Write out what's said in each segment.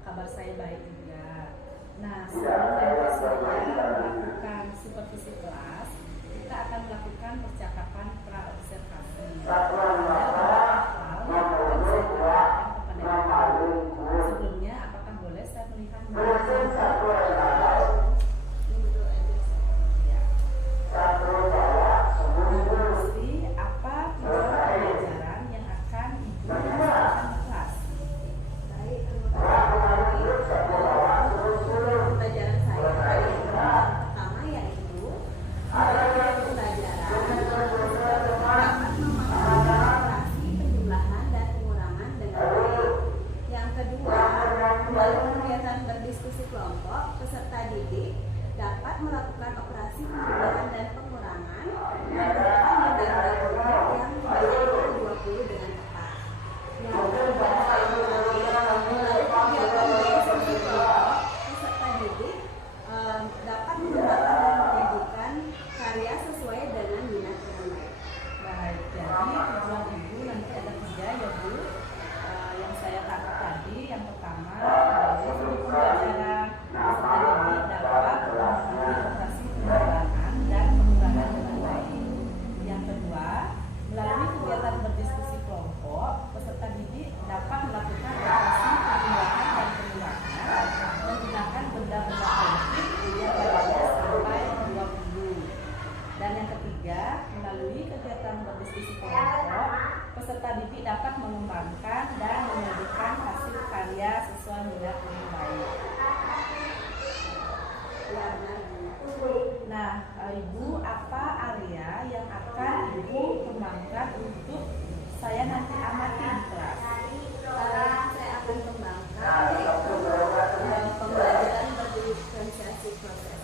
Kabar saya baik juga. Nah, sebelum saya melakukan supervisi kelas, kita akan melakukan percakapan pra-observasi. Sebelumnya, apakah boleh saya melihat apa pelajaran yang akan Ibu lakukan di kelas? Pelajaran saya hari ini yang pertama yaitu pelajaran dapat memahami penjumlahan dan pengurangan dengan baik. Yang kedua, melalui kegiatan berdiskusi kelompok, peserta didik dapat melakukan operasi penjumlahan dan pengurangan menggunakan model yang membacakan 20 dengan tepat. Yang ketiga, melalui kegiatan berdiskusi kelompok, peserta didik dapat mengembangkan dan menyajikan karya sesuai dengan minat yang baik. Baik, jadi tujuan Ibu nanti ada 3 ya Bu. Yang saya tangkap tadi, yang pertama melalui pembelajaran peserta didik dapat memahami operasi penjumlahan dan pengurangan dengan baik. Yang kedua, melalui kegiatan berdiskusi kelompok, peserta didik dapat melakukan operasi penjumlahan dan pengurangan menggunakan benda-benda kolektif yang jumlahnya sampai 20. Dan yang ketiga, melalui kegiatan berdiskusi kelompok, peserta didik dapat mengembangkan dan menyajikan hasil karya sesuai minat yang baik. Ya, benar. Nah, Ibu, apa area yang akan Ibu kembangkan untuk saya nanti amati di kelas? Saya akan kembangkan yaitu pembelajaran berdiferensiasi proses.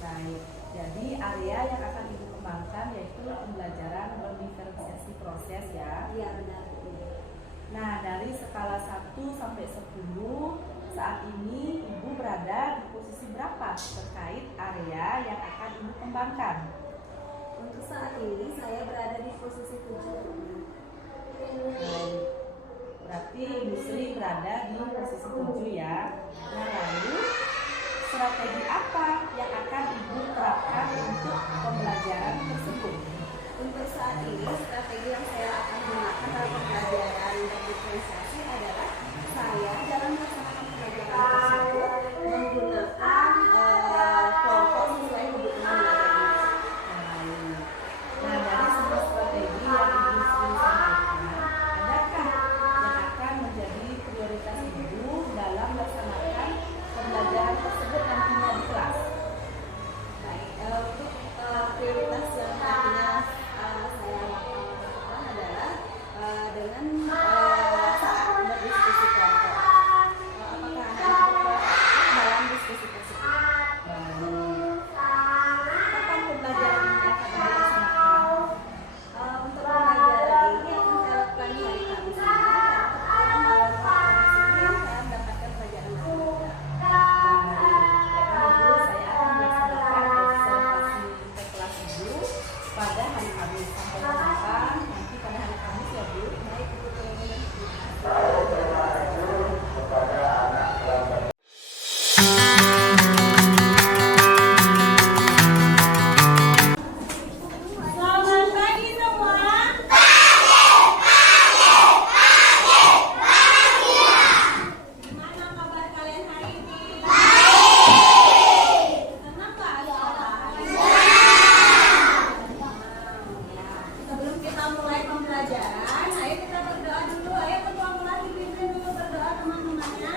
Baik, jadi area yang akan Ibu kembangkan yaitu pembelajaran berdiferensiasi proses ya. Iya, benar. Nah, dari skala 1 sampai 10, saat ini Ibu berada di posisi berapa terkait area yang akan Ibu kembangkan? Untuk saat ini saya berada di posisi 7. Baik, berarti Ibu Sri berada di posisi 7 ya. Nah, lalu strategi apa yang akan Ibu terapkan untuk pembelajaran tersebut? Untuk saat ini strategi yang saya akan gunakan dalam pembelajaran berdiferensiasi adalah saya dalam melaksanakan pembelajaran tersebut menggunakan kelompok sesuai kebutuhan materi. Nah, dari semua strategi yang Ibu Sri sampaikan, adakah yang akan menjadi prioritas Ibu dalam melaksanakan pembelajaran tersebut nantinya di kelas? Baik, untuk prioritas yang nantinya saya lakukan adalah dengan saat berdiskusi kelompok. Apakah Anda ikut dalam diskusi tersebut? Kapan pembelajaran ini akan dilaksanakan? Untuk pembelajaran ini akan saya lakukan di hari Kamis ini karena kebetulan Kamis ini saya mendapatkan pelajaran matematika. Ibu, saya akan melaksanakan observasi ke kelas Ibu pada hari Kamis. Sampai jumpa nanti pada hari Kamis ya Bu. Baik, Bu. Selamat pagi semua. Gimana kabar kalian hari ini? Senang nggak sekolah? Sebelum kita mulai pembelajaran, ayo kita berdoa dulu. Ayo ketua kelas dipimpin dulu berdoa teman-temannya.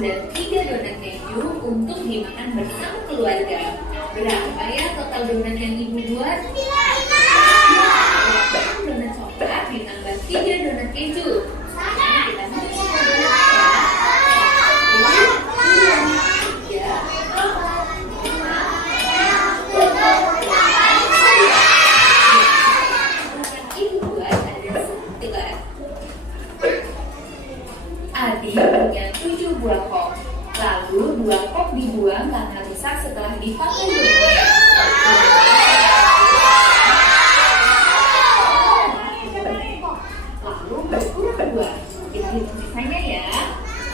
dan 3 donat keju untuk dimakan bersama keluarga. Berapa ya total donat yang ibu buat? 8 donat coklat ditambah 3 donat keju. Sekarang kita hitung semua donatnya ya. 1, 2, 3, 4, ibu buat ada 11. Adi punya 7 buah kop. Lalu 2 kop dibuang karena rusak setelah dipakai donatnya. Lalu berkurang 2. Kita hitung sisanya ya.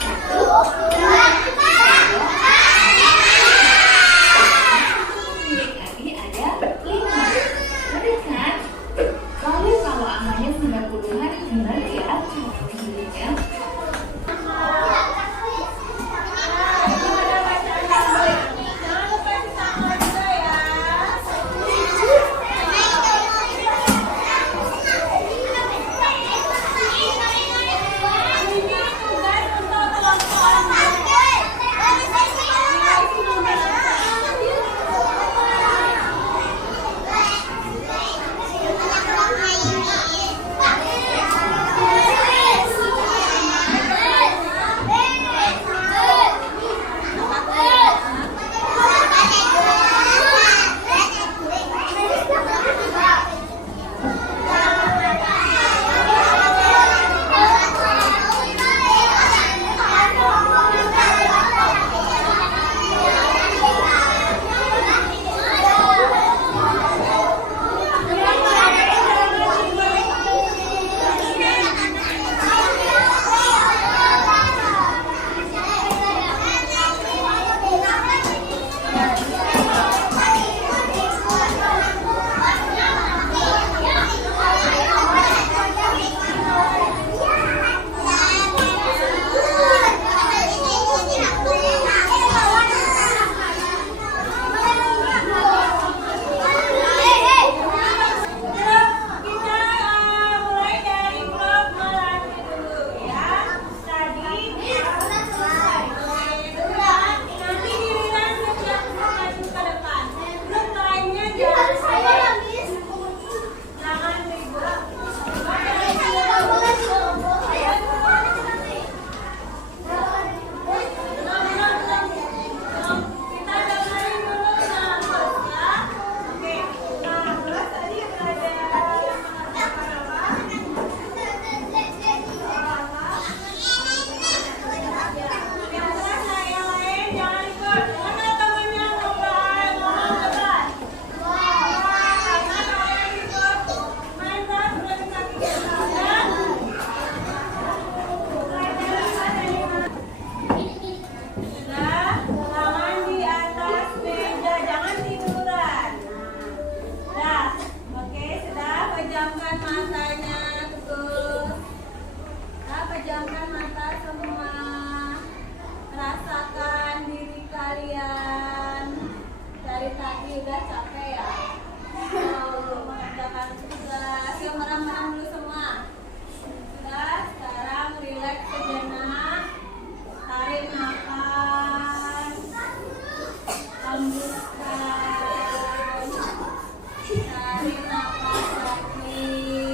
1, 2, 3. Milik Adi ada 5. Benar kan? Lalu kalau angkanya 90-an gimana ya cara menghitungnya? Pejamkan mata semua. Rasakan diri kalian. Dari tadi udah capek ya. Kalau mengerjakan tugas, yuk merem-merem dulu semua. Sudah, sekarang rileks sejenak. Tarik nafas. Hembuskan. Tarik nafas lagi.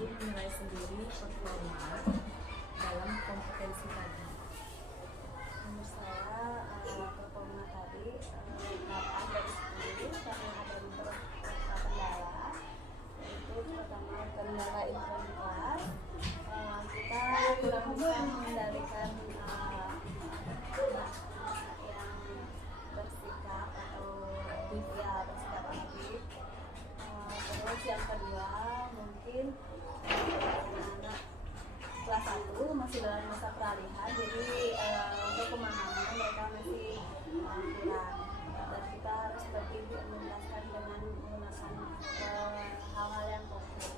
ibu menilai sendiri performa dalam kompetensi tadi? Menurut saya performa tadi 8 dari 10 karena ada beberapa kendala. Itu pertama kendala intern kelas, kita kurang bisa mengendalikan yang bersikap atau bersikap aktif. Terus yang kedua mungkin anak kelas 1 masih dalam masa peralihan, jadi untuk pemahaman mereka masih kurang, dan kita harus lebih menjelaskan dengan menggunakan hal-hal yang konkret.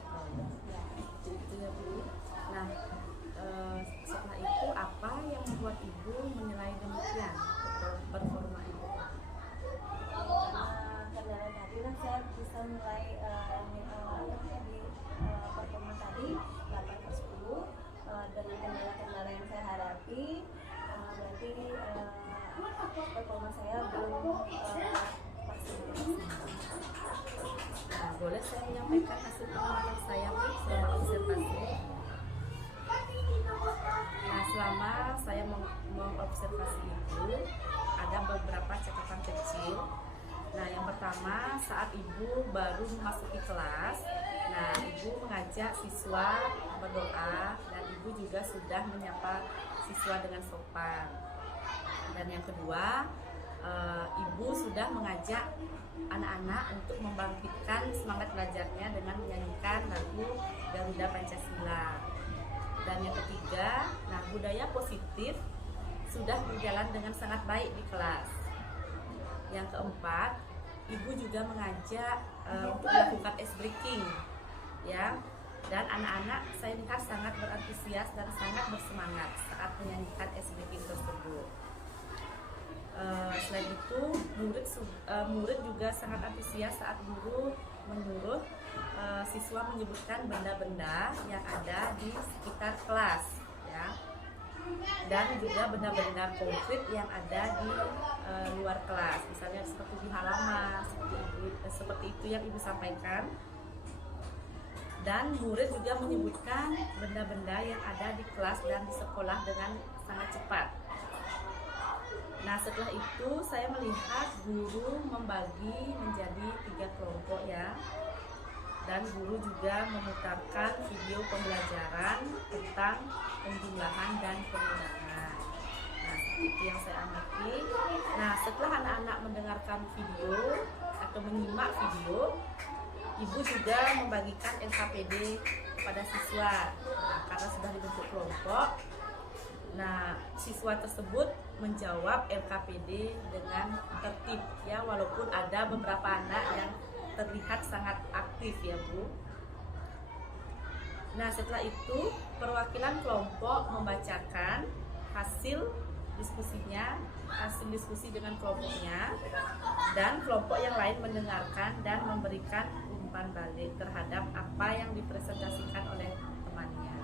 Ya. Itu ya Bu. Nah, setelah itu apa yang membuat ibu menilai demikian performa ibu? Kendala tadi lah saya bisa mulai di performa tadi 8/10 dengan kendala-kendala yang saya hadapi, berarti performa saya belum maksimal. Nah, boleh saya menyampaikan hasil pengamatan saya Bu selama observasi? Nah, selama saya mengobservasi ibu, ada beberapa catatan kecil. Nah, yang pertama, saat ibu baru memasuki kelas, nah ibu mengajak siswa berdoa dan ibu juga sudah menyapa siswa dengan sopan. Dan yang kedua, ibu sudah mengajak anak-anak untuk membangkitkan semangat belajarnya dengan menyanyikan lagu Garuda Pancasila. Dan yang ketiga, nah budaya positif sudah berjalan dengan sangat baik di kelas. Yang keempat, ibu juga mengajak untuk melakukan ice breaking, ya. Dan anak-anak saya lihat sangat berantusias dan sangat bersemangat saat menyanyikan ice breaking tersebut. Selain itu, murid juga sangat antusias saat guru menyuruh siswa menyebutkan benda-benda yang ada di sekitar kelas, ya. Dan juga benda-benda konkret yang ada di luar kelas, misalnya seperti di halaman, seperti itu yang ibu sampaikan. Dan murid juga menyebutkan benda-benda yang ada di kelas dan di sekolah dengan sangat cepat. Nah, setelah itu saya melihat guru membagi menjadi 3 kelompok, ya. Dan guru juga memutarkan video pembelajaran tentang penjumlahan dan pengurangan. Nah, itu yang saya amati. Nah, setelah anak-anak mendengarkan video atau menyimak video, ibu juga membagikan LKPD kepada siswa. Nah, karena sudah dibentuk kelompok, nah siswa tersebut menjawab LKPD dengan tertib, ya, walaupun ada beberapa anak yang terlihat sangat aktif, ya Bu. Nah, setelah itu perwakilan kelompok membacakan hasil diskusinya, hasil diskusi dengan kelompoknya, dan kelompok yang lain mendengarkan dan memberikan umpan balik terhadap apa yang dipresentasikan oleh temannya.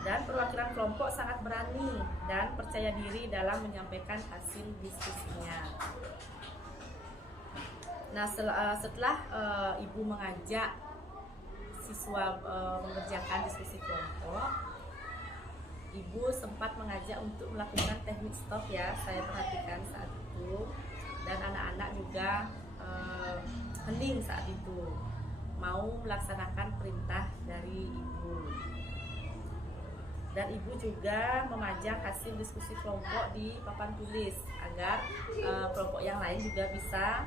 Dan perwakilan kelompok sangat berani dan percaya diri dalam menyampaikan hasil diskusinya. Nah, setelah ibu mengajak siswa mengerjakan diskusi kelompok, ibu sempat mengajak untuk melakukan teknik stop, ya, saya perhatikan saat itu. Dan anak-anak juga hening saat itu, mau melaksanakan perintah dari ibu. Dan ibu juga memajang hasil diskusi kelompok di papan tulis agar kelompok yang lain juga bisa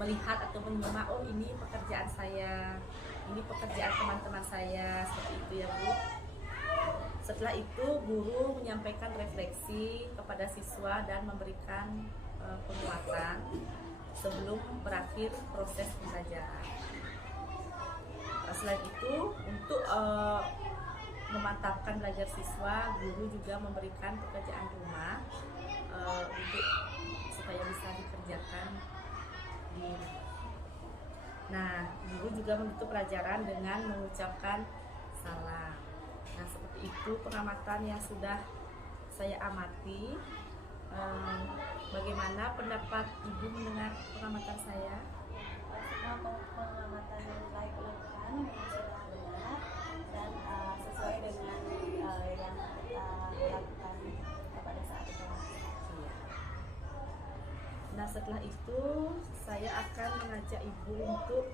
melihat atau menyimak, oh ini pekerjaan saya, ini pekerjaan teman-teman saya, seperti itu, ya Bu. Setelah itu guru menyampaikan refleksi kepada siswa dan memberikan penguatan sebelum berakhir proses pembelajaran. Selain itu, untuk memantapkan belajar siswa, guru juga memberikan pekerjaan rumah untuk supaya bisa dikerjakan di. Nah, guru juga menutup pelajaran dengan mengucapkan salam. Nah, seperti itu pengamatan yang sudah saya amati. Bagaimana pendapat ibu mendengar pengamatan saya? semua pengamatan yang telah Ibu lakukan memang sudah benar dan sesuai dengan yang kita lakukan pada saat itu. Nah, setelah itu saya akan mengajak Ibu untuk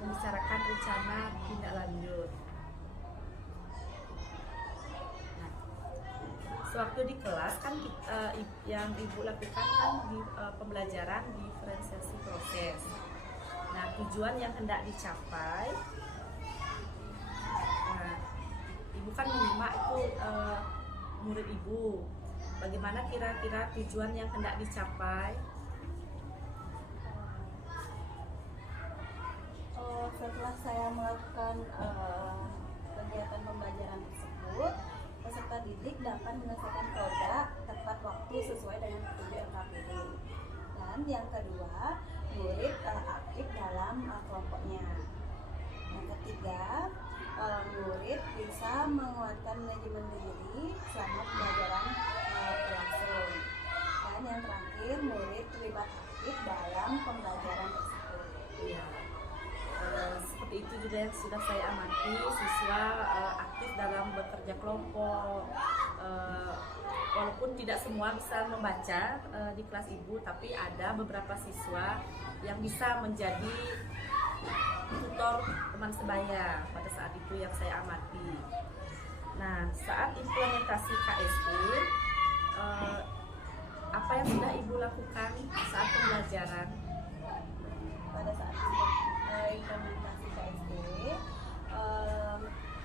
membicarakan rencana tindak lanjut. Nah, sewaktu di kelas kan yang Ibu lakukan kan di pembelajaran diferensiasi proses. Nah, tujuan yang hendak dicapai, nah, Ibu kan menyimak itu murid Ibu. Bagaimana kira-kira tujuan yang hendak dicapai? Setelah saya melakukan kegiatan pembelajaran tersebut, peserta didik dapat menyelesaikan produk tepat waktu sesuai dengan petunjuk LKPD. Dan yang kedua, murid aktif dalam kelompoknya. Yang ketiga, murid bisa menguatkan manajemen diri selama pembelajaran berlangsung. Dan yang terakhir, murid terlibat aktif dalam pembelajaran tersebut. Iya. Seperti itu juga yang sudah saya amati, siswa aktif dalam bekerja kelompok. Walaupun tidak semua bisa membaca di kelas Ibu, tapi ada beberapa siswa yang bisa menjadi tutor teman sebaya pada saat itu yang saya amati. Nah, saat implementasi KSP, apa yang sudah Ibu lakukan saat pembelajaran? Pada saat implementasi KSP,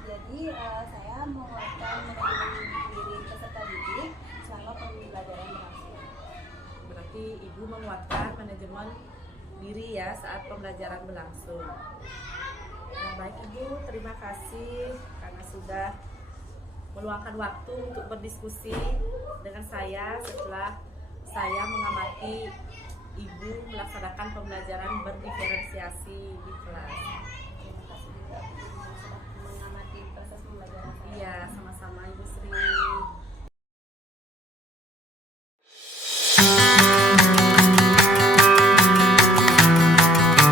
jadi saya menguatkan manajemen diri peserta didik selama pembelajaran berlangsung. Berarti Ibu menguatkan manajemen diri ya saat pembelajaran berlangsung. Nah, baik Ibu, terima kasih karena sudah meluangkan waktu untuk berdiskusi dengan saya setelah saya mengamati Ibu melaksanakan pembelajaran berdiferensiasi di kelas. Terima kasih juga sudah mengamati proses pembelajaran saya. Iya, sama-sama Ibu Sri.